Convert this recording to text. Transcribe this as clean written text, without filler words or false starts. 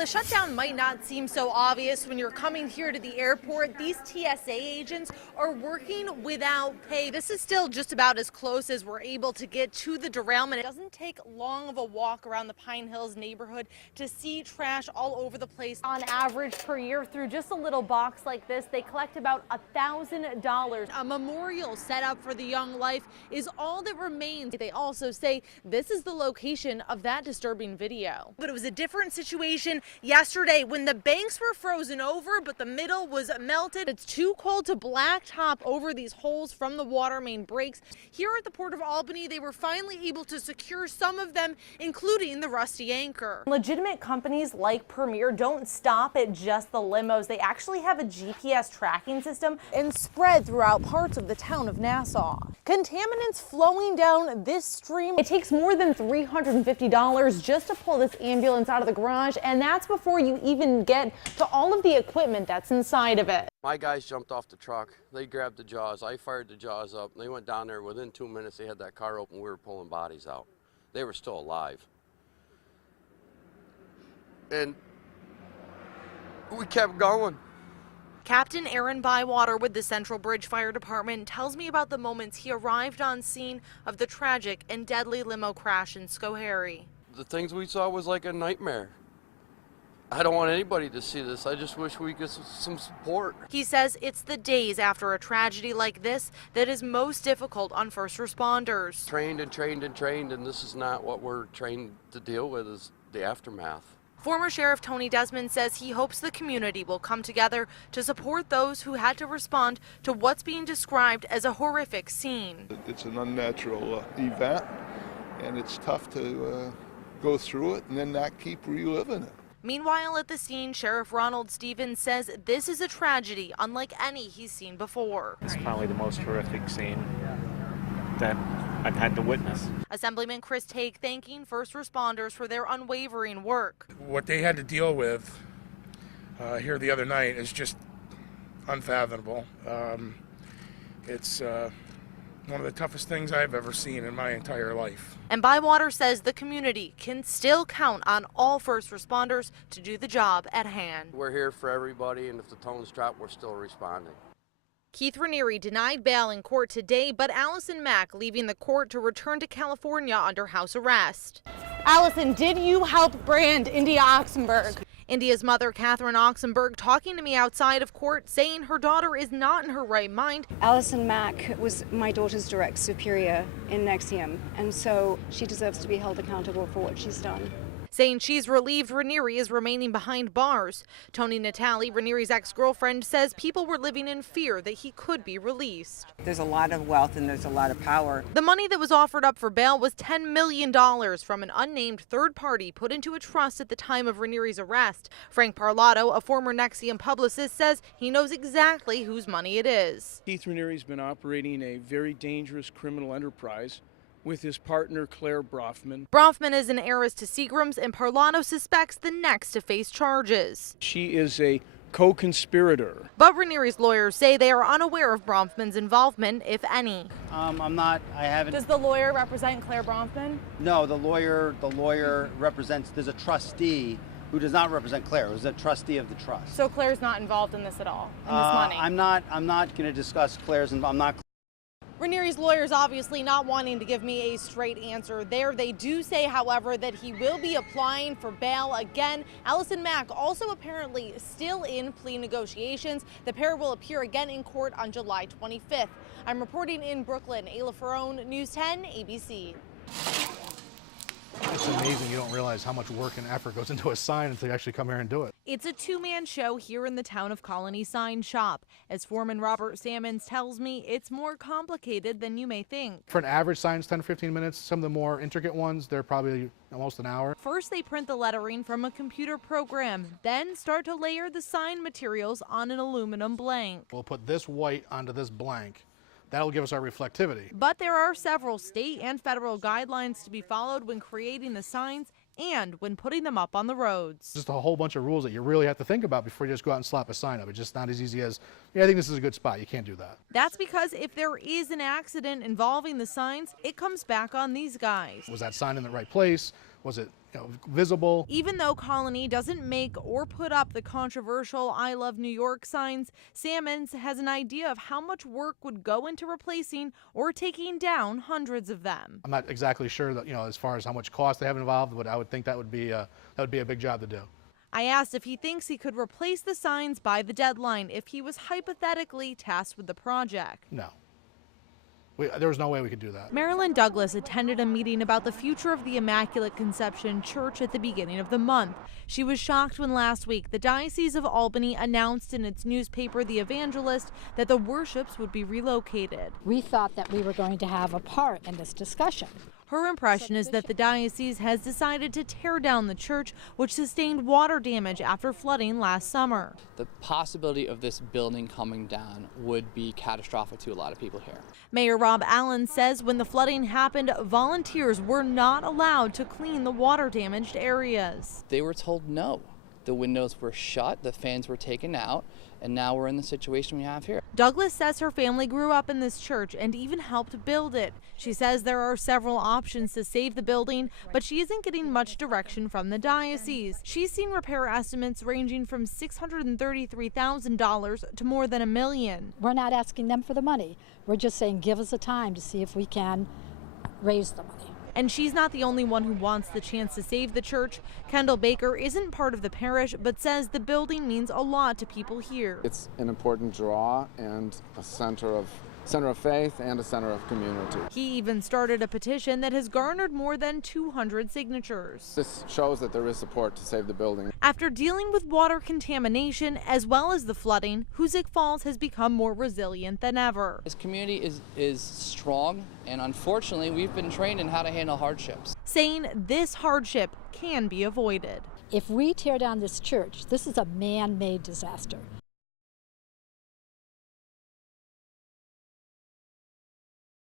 The shutdown might not seem so obvious when you're coming here to the airport. These TSA agents are working without pay. This is still just about as close as we're able to get to the derailment. It doesn't take long of a walk around the Pine Hills neighborhood to see trash all over the place. On average per year, through just a little box like this, they collect about $1,000. A memorial set up for the young life is all that remains. They also say this is the location of that disturbing video. But it was a different situation yesterday when the banks were frozen over, but the middle was melted. It's too cold to blacktop over these holes from the water main breaks. Here at the Port of Albany, they were finally able to secure some of them, including the rusty anchor. Legitimate companies like Premier don't stop at just the limos. They actually have a GPS tracking system and spread throughout parts of the town of Nassau. Contaminants flowing down this stream. It takes more than $350 just to pull this ambulance out of the garage, and that's before you even get to all of the equipment that's inside of it. My guys jumped off the truck. They grabbed the jaws. I fired the jaws up. They went down there. Within 2 minutes, they had that car open. We were pulling bodies out. They were still alive. And we kept going. Captain Aaron Bywater with the Central Bridge Fire Department tells me about the moments he arrived on scene of the tragic and deadly limo crash in Schoharie. The things we saw was like a nightmare. I don't want anybody to see this. I just wish we get some support. He says it's the days after a tragedy like this that is most difficult on first responders. Trained and trained and trained, and this is not what we're trained to deal with, is the aftermath. Former Sheriff Tony Desmond says he hopes the community will come together to support those who had to respond to what's being described as a horrific scene. It's an unnatural event, and it's tough to go through it and then not keep reliving it. Meanwhile, at the scene, Sheriff Ronald Stevens says this is a tragedy unlike any he's seen before. It's probably the most horrific scene that I've had to witness. Assemblyman Chris Tague thanking first responders for their unwavering work. What they had to deal with here the other night is just unfathomable. It's one of the toughest things I've ever seen in my entire life. And Bywater says the community can still count on all first responders to do the job at hand. We're here for everybody, and if the tones drop, we're still responding. Keith Raniere denied bail in court today, but Allison Mack leaving the court to return to California under house arrest. Allison, did you help brand India Oxenberg? India's mother, Catherine Oxenberg, talking to me outside of court, saying her daughter is not in her right mind. Allison Mack was my daughter's direct superior in NXIVM, and so she deserves to be held accountable for what she's done. Saying she's relieved Raniere is remaining behind bars. Tony Natale, Raniere's ex-girlfriend, says people were living in fear that he could be released. There's a lot of wealth and there's a lot of power. The money that was offered up for bail was $10 million from an unnamed third party put into a trust at the time of Raniere's arrest. Frank Parlato, a former NXIVM publicist, says he knows exactly whose money it is. Keith Raniere's been operating a very dangerous criminal enterprise with his partner, Claire Brofman. Brofman is an heiress to Seagram's, and Parlato suspects the next to face charges. She is a co-conspirator. But Raniere's lawyers say they are unaware of Brofman's involvement, if any. I haven't. Does the lawyer represent Claire Brofman? No, the lawyer represents, there's a trustee who does not represent Claire, who's a trustee of the trust. So Claire's not involved in this at all, in this money? I'm not going to discuss Claire's involvement. Raniere's lawyers obviously not wanting to give me a straight answer there. They do say, however, that he will be applying for bail again. Allison Mack also apparently still in plea negotiations. The pair will appear again in court on July 25th. I'm reporting in Brooklyn. Ayla Ferrone, News 10, ABC. It's amazing. You don't realize how much work and effort goes into a sign until you actually come here and do it. It's a two-man show here in the town of Colony Sign Shop. As foreman Robert Sammons tells me, it's more complicated than you may think. For an average sign, it's 10 to 15 minutes. Some of the more intricate ones, they're probably almost an hour. First, they print the lettering from a computer program, then start to layer the sign materials on an aluminum blank. We'll put this white onto this blank. That'll give us our reflectivity. But there are several state and federal guidelines to be followed when creating the signs and when putting them up on the roads. Just a whole bunch of rules that you really have to think about before you just go out and slap a sign up. It's just not as easy as, yeah, I think this is a good spot. You can't do that. That's because if there is an accident involving the signs, it comes back on these guys. Was that sign in the right place? Was it visible? Even though Colony doesn't make or put up the controversial I Love New York signs, Sammons has an idea of how much work would go into replacing or taking down hundreds of them. I'm not exactly sure that, as far as how much cost they have involved, but I would think that would be a big job to do. I asked if he thinks he could replace the signs by the deadline if he was hypothetically tasked with the project. No. There was no way we could do that. Marilyn Douglas attended a meeting about the future of the Immaculate Conception Church at the beginning of the month. She was shocked when last week the Diocese of Albany announced in its newspaper, The Evangelist, that the worships would be relocated. We thought that we were going to have a part in this discussion. Her impression is that the diocese has decided to tear down the church, which sustained water damage after flooding last summer. The possibility of this building coming down would be catastrophic to a lot of people here. Mayor Rob Allen says when the flooding happened, volunteers were not allowed to clean the water-damaged areas. They were told no. The windows were shut, the fans were taken out, and now we're in the situation we have here. Douglas says her family grew up in this church and even helped build it. She says there are several options to save the building, but she isn't getting much direction from the diocese. She's seen repair estimates ranging from $633,000 to more than $1 million. We're not asking them for the money. We're just saying give us a time to see if we can raise the money. And she's not the only one who wants the chance to save the church. Kendall Baker isn't part of the parish, but says the building means a lot to people here. It's an important draw and a center of faith and a center of community. He even started a petition that has garnered more than 200 signatures. This shows that there is support to save the building. After dealing with water contamination as well as the flooding, Hoosick Falls has become more resilient than ever. This community is strong, and unfortunately we've been trained in how to handle hardships. Saying this hardship can be avoided. If we tear down this church, this is a man-made disaster.